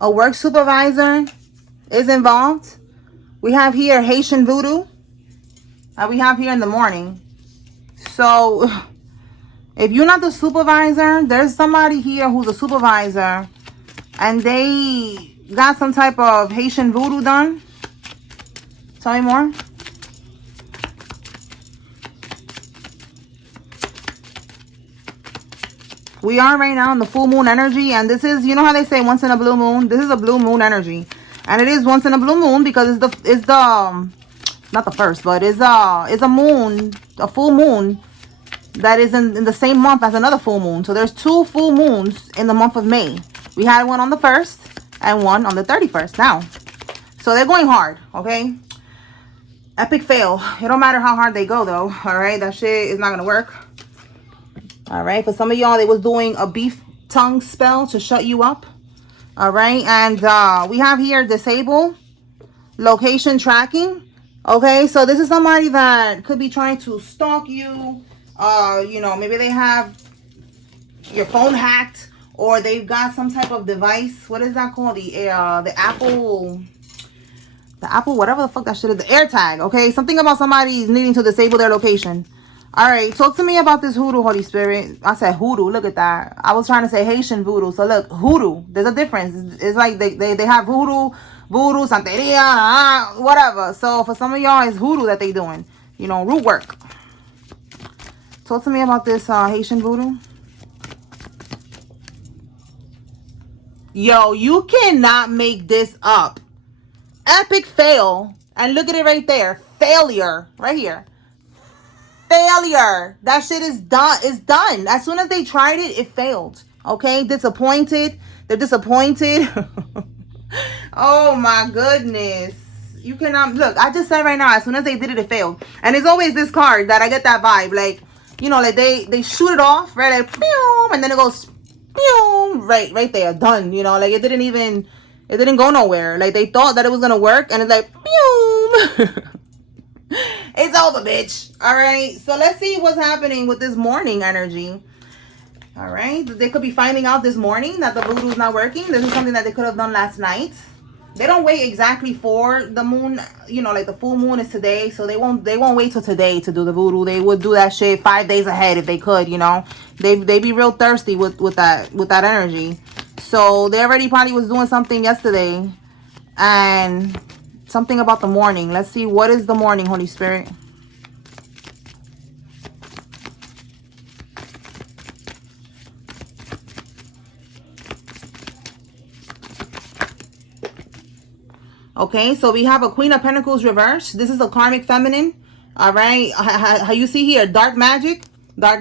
A work supervisor is involved. We have here Haitian voodoo. We have here in the morning. So if you're not the supervisor, there's somebody here who's a supervisor and they got some type of Haitian voodoo done. Tell me more. We are right now in the full moon energy, and this is, you know how they say once in a blue moon? This is a blue moon energy. And it is once in a blue moon because it's the not the first, but it's a moon, a full moon that is in the same month as another full moon. So there's 2 full moons in the month of May. We had one on the 1st and one on the 31st now. So they're going hard, okay? Epic fail. It don't matter how hard they go though, all right? That shit is not gonna work. All right, for some of y'all, they was doing a beef tongue spell to shut you up. All right, and we have here disable location tracking. Okay, so this is somebody that could be trying to stalk you. You know, maybe they have your phone hacked, or they've got some type of device. What is that called? The Apple, whatever the fuck that shit is, the AirTag. Okay, something about somebody needing to disable their location. All right, talk to me about this hoodoo, Holy Spirit. I said hoodoo. Look at that. I was trying to say Haitian voodoo. So look, hoodoo. There's a difference. It's like they have voodoo, santeria, whatever. So for some of y'all, it's hoodoo that they doing. You know, root work. Talk to me about this Haitian voodoo. Yo, you cannot make this up. Epic fail. And look at it right there. Failure. Right here. Failure. That shit is done. It's done. As soon as they tried it, it failed. Okay? Disappointed. They're disappointed. Oh my goodness. You cannot look. I just said right now, as soon as they did it, it failed. And it's always this card that I get that vibe. Like, you know, like they shoot it off, right? Like, pew, and then it goes pew, right there. Done. You know, like it didn't go nowhere. Like they thought that it was gonna work, and it's like pew. It's over, bitch. All right, so let's see what's happening with this morning energy. All right, they could be finding out this morning that the voodoo is not working. This is something that they could have done last night. They don't wait exactly for the moon, you know, like the full moon is today, so they won't wait till today to do the voodoo. They would do that shit 5 days ahead if they could, you know. They be real thirsty with that energy. So they already probably was doing something yesterday, and something about the morning. Let's see, what is the morning, Holy Spirit? Okay, so we have a Queen of Pentacles reverse. This is a karmic feminine. All right, how you see here, dark magic, bad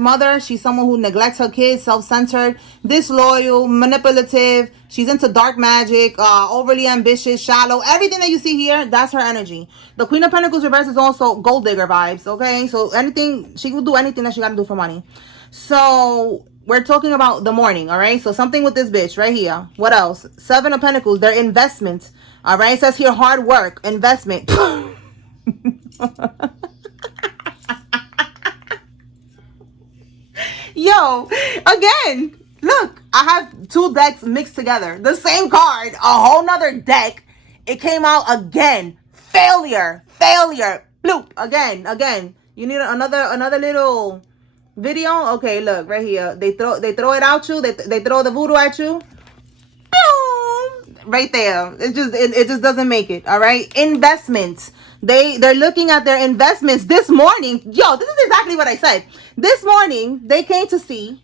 mother. She's someone who neglects her kids, self-centered, disloyal, manipulative. She's into dark magic, overly ambitious, shallow. Everything that you see here, that's her energy. The Queen of Pentacles reverse is also gold digger vibes. Okay, so anything, she will do anything that she got to do for money. So we're talking about the morning. All right, so something with this bitch right here. What else? 7 of Pentacles, their investment. All right, it says here hard work, investment. Yo, again, look, I have 2 decks mixed together. The same card, a whole nother deck. It came out again. Failure. Bloop. Again. You need another little video. Okay, look right here. They throw it at you. They throw the voodoo at you. Boom. Right there. It just doesn't make it. All right. Investments. They're looking at their investments this morning. Yo, this is exactly what I said. This morning, they came to see.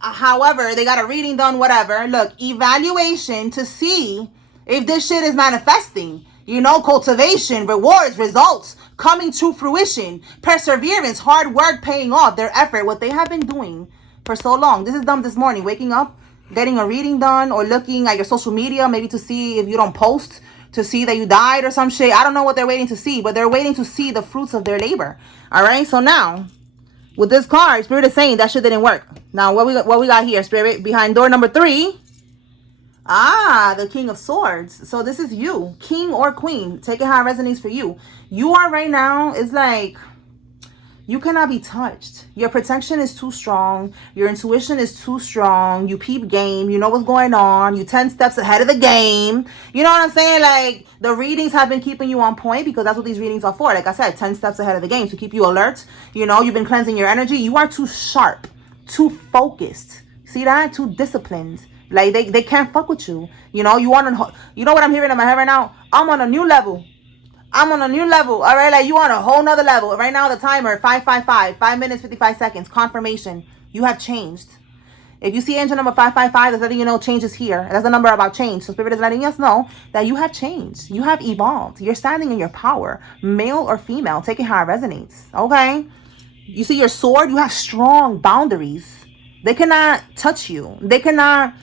However, they got a reading done, whatever. Look, evaluation to see if this shit is manifesting. You know, cultivation, rewards, results, coming to fruition, perseverance, hard work, paying off, their effort, what they have been doing for so long. This is them this morning, waking up, getting a reading done, or looking at your social media, maybe to see if you don't post, to see that you died or some shit. I don't know what they're waiting to see, but they're waiting to see the fruits of their labor. All right, so now with this card, Spirit is saying that shit didn't work. Now what we got here, Spirit? Behind door number 3. The King of Swords. So this is you, king or queen. Take it how it resonates for you. You are right now, it's like You cannot be touched. Your protection is too strong. Your intuition is too strong. You peep game. You know what's going on. You 10 steps ahead of the game. You know what I'm saying? Like, the readings have been keeping you on point because that's what these readings are for. Like I said, 10 steps ahead of the game to keep you alert. You know, you've been cleansing your energy. You are too sharp, too focused. See that? Too disciplined. Like, they can't fuck with you. You know, you want to, you know what I'm hearing in my head right now? I'm on a new level. I'm on a new level. All right, like, you on a whole nother level. Right now, the timer, 555, 5 minutes, 55 seconds. Confirmation. You have changed. If you see angel number 555, that's letting you know change is here. That's a number about change. So Spirit is letting us know that you have changed. You have evolved. You're standing in your power. Male or female. Take it how it resonates. Okay? You see your sword? You have strong boundaries. They cannot touch you. They cannot,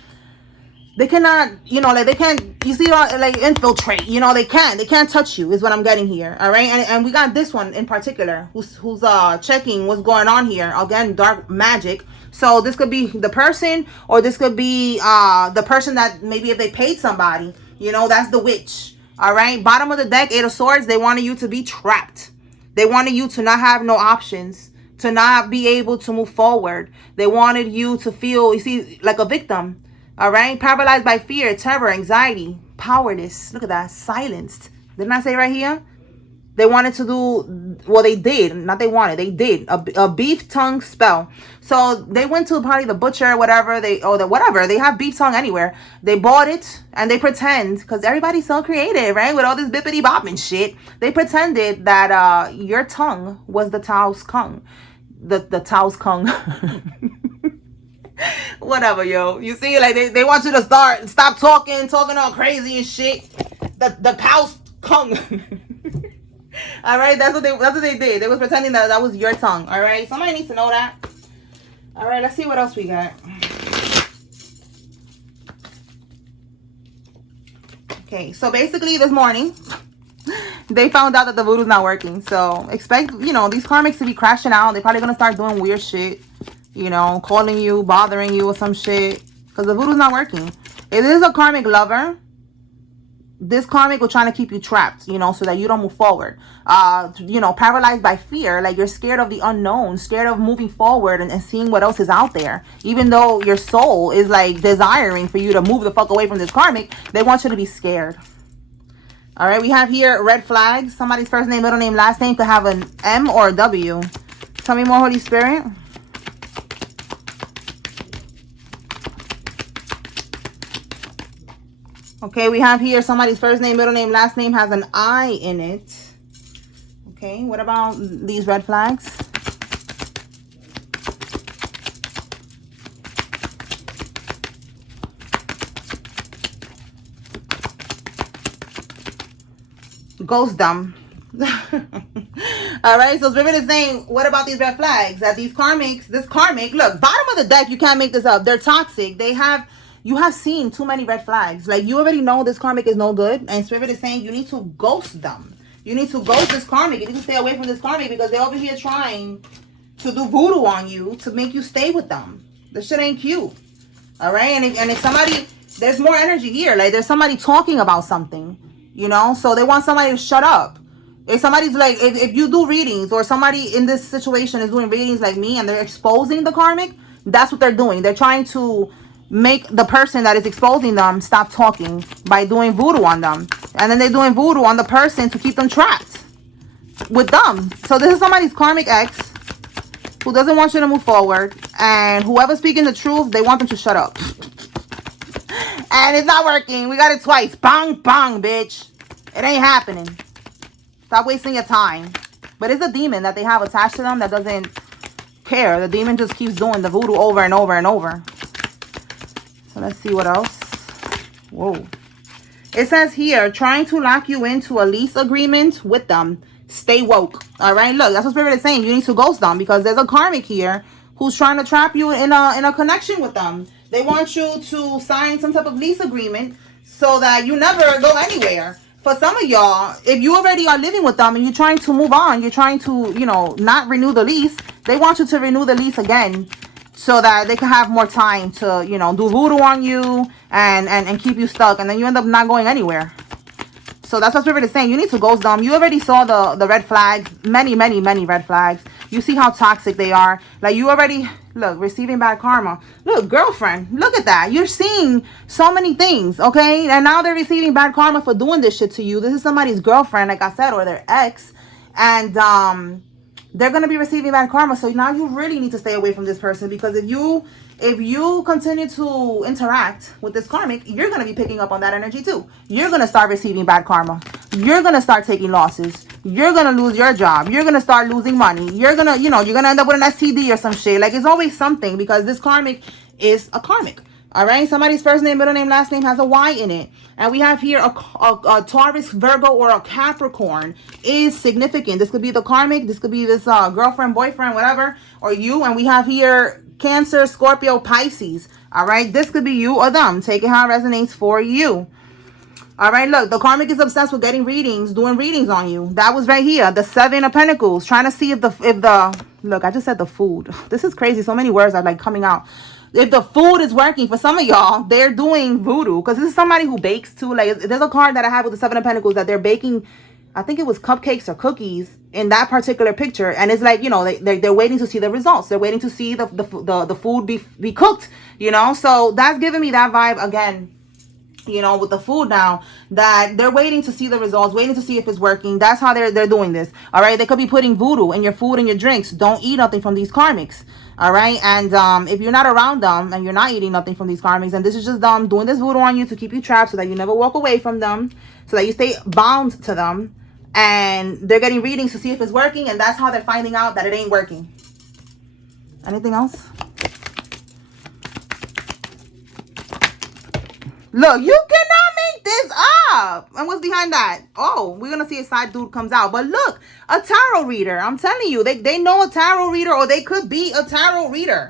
you know, like, they can't, you see, like, infiltrate, you know, they can't touch you, is what I'm getting here. All right. And we got this one in particular who's checking what's going on here. Again, dark magic. So this could be the person, or this could be the person that maybe if they paid somebody, you know, that's the witch. All right. Bottom of the deck, 8 of Swords. They wanted you to be trapped. They wanted you to not have no options, to not be able to move forward. They wanted you to feel, you see, like a victim. All right. Paralyzed by fear, terror, anxiety, powerless. Look at that. Silenced. Didn't I say right here? They wanted to do, well, they did. Not they wanted. They did. A beef tongue spell. So they went to probably the butcher, whatever. They have beef tongue anywhere. They bought it and they pretend, because everybody's so creative, right? With all this bippity bop and shit. They pretended that your tongue was the Tao's Kung. The Tao's Kung. Whatever, yo. You see, like, they want you to stop talking all crazy and shit. The Tao's Kung. All right, that's what they did. They was pretending that was your tongue. All right, somebody needs to know that. All right, let's see what else we got. Okay, so basically this morning they found out that the voodoo's not working. So expect, you know, these karmics to be crashing out. They're probably gonna start doing weird shit, you know, calling you, bothering you or some shit, because the voodoo's not working. If it is a karmic lover, this karmic will try to keep you trapped, you know, so that you don't move forward. You know, paralyzed by fear, like you're scared of the unknown, scared of moving forward and seeing what else is out there. Even though your soul is like desiring for you to move the fuck away from this karmic, they want you to be scared. All right, we have here red flags. Somebody's first name, middle name, last name could have an M or a W. Tell me more, Holy Spirit. Okay, we have here somebody's first name, middle name, last name has an I in it. Okay, what about these red flags? Ghost them. All right, so Spirit is saying, what about these red flags? That these karmics, this karmic, look, bottom of the deck, you can't make this up. They're toxic. You have seen too many red flags. Like, you already know this karmic is no good. And Spirit is saying you need to ghost them. You need to ghost this karmic. You need to stay away from this karmic because they're over here trying to do voodoo on you to make you stay with them. This shit ain't cute. All right? And if somebody, there's more energy here. Like, there's somebody talking about something, you know? So they want somebody to shut up. If somebody's like, if you do readings, or somebody in this situation is doing readings like me and they're exposing the karmic, that's what they're doing. They're trying to make the person that is exposing them stop talking by doing voodoo on them. And then they're doing voodoo on the person to keep them trapped with them. So this is somebody's karmic ex who doesn't want you to move forward. And whoever's speaking the truth, they want them to shut up. And it's not working. We got it twice. Bang, bang, bitch. It ain't happening. Stop wasting your time. But it's a demon that they have attached to them that doesn't care. The demon just keeps doing the voodoo over and over and over. So let's see what else. Whoa. It says here, trying to lock you into a lease agreement with them. Stay woke. All right. Look, that's what Spirit is saying. You need to ghost them because there's a karmic here who's trying to trap you in a connection with them. They want you to sign some type of lease agreement so that you never go anywhere. For some of y'all, if you already are living with them and you're trying to move on, you're trying to, you know, not renew the lease, they want you to renew the lease again so that they can have more time to, you know, do voodoo on you and keep you stuck. And then you end up not going anywhere. So that's what Spirit is saying. You need to ghost them. You already saw the red flags. Many, many, many red flags. You see how toxic they are. Like, you already, look, receiving bad karma. Look, girlfriend, look at that. You're seeing so many things, okay? And now they're receiving bad karma for doing this shit to you. This is somebody's girlfriend, like I said, or their ex. And they're going to be receiving bad karma. So now you really need to stay away from this person, because if you continue to interact with this karmic, you're going to be picking up on that energy too. You're going to start receiving bad karma. You're going to start taking losses. You're going to lose your job. You're going to start losing money. You're going to, you're going to end up with an STD or some shit. Like, it's always something, because this karmic is a karmic. All right. Somebody's first name, middle name, last name has a Y in it. And we have here a Taurus, Virgo, or a Capricorn is significant. This could be the karmic. This could be this girlfriend, boyfriend, whatever, or you. And we have here Cancer, Scorpio, Pisces. All right. This could be you or them. Take it how it resonates for you. All right. Look, the karmic is obsessed with getting readings, doing readings on you. That was right here. The Seven of Pentacles, trying to see if the look, I just said the food. This is crazy. So many words are like coming out. If the food is working for some of y'all, they're doing voodoo, because this is somebody who bakes too. Like, there's a card that I have with the Seven of Pentacles that they're baking. I think it was cupcakes or cookies in that particular picture, and it's like, you know, they're waiting to see the results. They're waiting to see the food be cooked. You know, so that's giving me that vibe again. You know, with the food now, that they're waiting to see the results, waiting to see if it's working. That's how they're doing this. All right, they could be putting voodoo in your food and your drinks. Don't eat nothing from these karmics. All right, and if you're not around them and you're not eating nothing from these karmics, and this is just them doing this voodoo on you to keep you trapped, so that you never walk away from them, so that you stay bound to them, and they're getting readings to see if it's working, and that's how they're finding out that it ain't working. Anything else? Look, you cannot make this up. And what's behind that? Oh, we're going to see a side dude comes out. But look, a tarot reader. I'm telling you, they know a tarot reader, or they could be a tarot reader.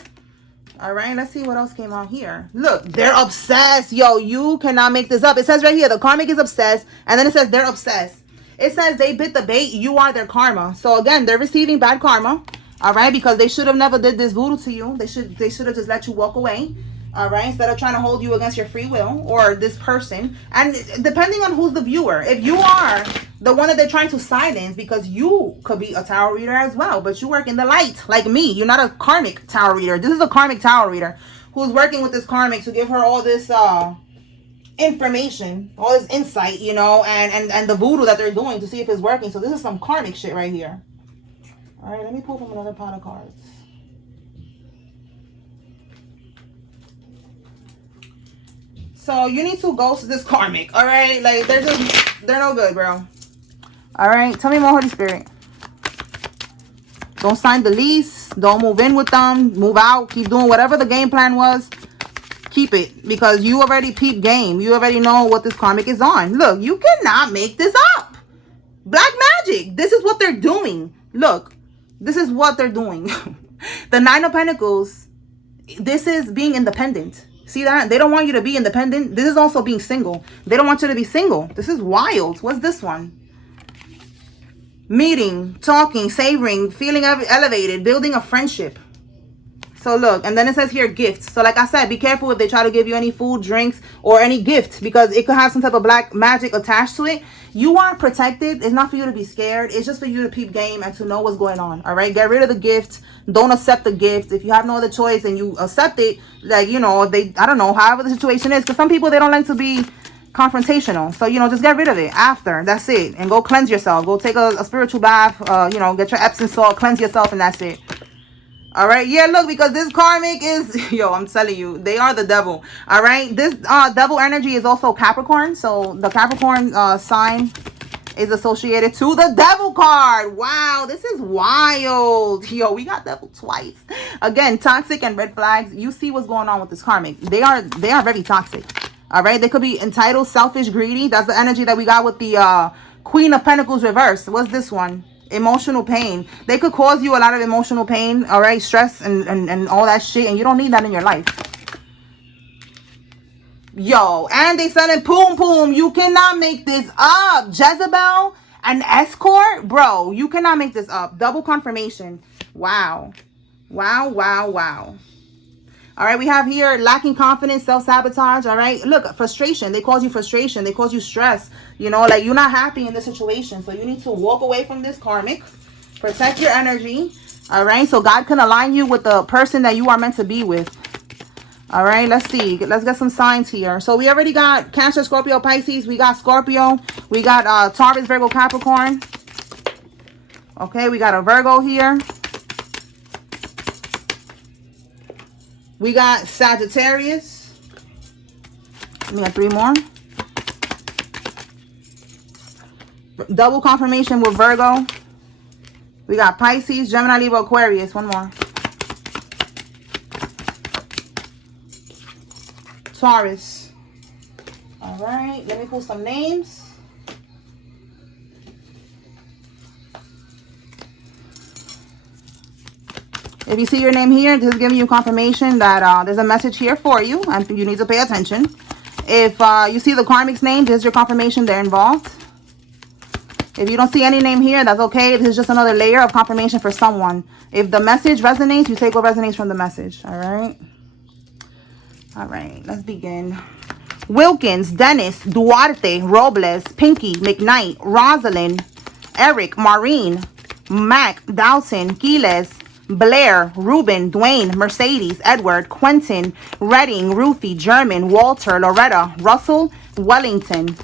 All right, let's see what else came out here. Look, they're obsessed. Yo, you cannot make this up. It says right here, the karmic is obsessed. And then it says they're obsessed. It says they bit the bait. You are their karma. So again, they're receiving bad karma. All right, because they should have never did this voodoo to you. They should have just let you walk away. All right, instead of trying to hold you against your free will, or this person. And depending on who's the viewer, if you are the one that they're trying to silence, because you could be a tarot reader as well, but you work in the light like me. You're not a karmic tarot reader. This is a karmic tarot reader who's working with this karmic to give her all this information, all this insight, you know, and the voodoo that they're doing to see if it's working. So this is some karmic shit right here. All right, let me pull from another pot of cards. So you need to ghost this karmic, all right? Like, they're no good, bro. All right, tell me more, Holy Spirit. Don't sign the lease. Don't move in with them. Move out. Keep doing whatever the game plan was. Keep it, because you already peep game. You already know what this karmic is on. Look, you cannot make this up. Black magic. This is what they're doing. Look, this is what they're doing. The Nine of Pentacles. This is being independent. See that? They don't want you to be independent. This is also being single. They don't want you to be single. This is wild. What's this one? Meeting, talking, savoring, feeling elevated, building a friendship. So look, and then it says here gifts. So like I said, be careful if they try to give you any food, drinks, or any gift, because it could have some type of black magic attached to it. You are protected. It's not for you to be scared. It's just for you to peep game and to know what's going on. All right, get rid of the gift. Don't accept the gift. If you have no other choice and you accept it, like, you know, I don't know, however the situation is, because some people, they don't like to be confrontational. So, you know, just get rid of it after. That's it. And go cleanse yourself. Go take a spiritual bath. You know, get your Epsom salt, cleanse yourself, and that's it. All right, yeah, look, because this karmic is, yo, I'm telling you, they are the devil. All right, this devil energy is also Capricorn. So the Capricorn sign is associated to the devil card. Wow, this is wild. Yo, we got devil twice. Again, toxic and red flags. You see what's going on with this karmic. They are very toxic. All right, they could be entitled, selfish, greedy. That's the energy that we got with the Queen of Pentacles reversed. What's this one? Emotional pain. They could cause you a lot of emotional pain. All right, stress and all that shit, and you don't need that in your life. Yo, and they selling poom poom. You cannot make this up. Jezebel, an escort, bro, you cannot make this up. Double confirmation. Wow. Wow, wow, wow. All right, we have here lacking confidence, self-sabotage. All right, look, frustration. They cause you frustration. They cause you stress. You know, like, you're not happy in this situation. So you need to walk away from this karmic. Protect your energy. All right, so God can align you with the person that you are meant to be with. All right, let's see. Let's get some signs here. So we already got Cancer, Scorpio, Pisces. We got Scorpio. We got Taurus, Virgo, Capricorn. Okay, we got a Virgo here. We got Sagittarius. We got 3 more. Double confirmation with Virgo. We got Pisces, Gemini, Libra, Aquarius. 1 more. Taurus. All right, let me pull some names. If you see your name here, this is giving you confirmation that there's a message here for you and you need to pay attention. If you see the karmic's name, this is your confirmation they're involved. If you don't see any name here, that's okay. This is just another layer of confirmation for someone. If the message resonates, you take what resonates from the message. All right. All right, let's begin. Wilkins, Dennis, Duarte, Robles, Pinky, McKnight, Rosalind, Eric, Maureen, Mac, Dawson, Giles, Blair, Ruben, Dwayne, Mercedes, Edward, Quentin, Redding, Ruthie, German, Walter, Loretta, Russell, Wellington.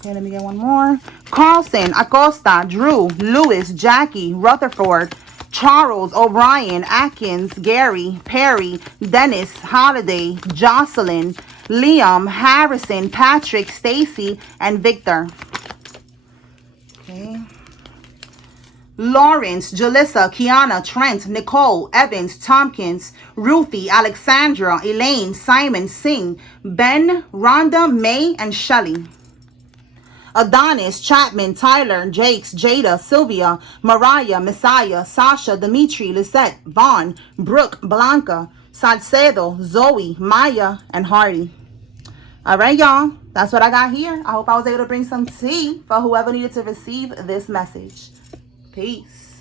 Okay, let me get one more. Carlson, Acosta, Drew, Lewis, Jackie, Rutherford, Charles, O'Brien, Atkins, Gary, Perry, Dennis, Holiday, Jocelyn, Liam, Harrison, Patrick, Stacy, and Victor. Okay. Lawrence, Jalissa, Kiana, Trent, Nicole, Evans, Tompkins, Ruthie, Alexandra, Elaine, Simon, Singh, Ben, Rhonda, May, and Shelley. Adonis, Chapman, Tyler, Jakes, Jada, Sylvia, Mariah, Messiah, Sasha, Dimitri, Lisette, Vaughn, Brooke, Blanca, Salcedo, Zoe, Maya, and Hardy. All right, y'all. That's what I got here. I hope I was able to bring some tea for whoever needed to receive this message. Peace.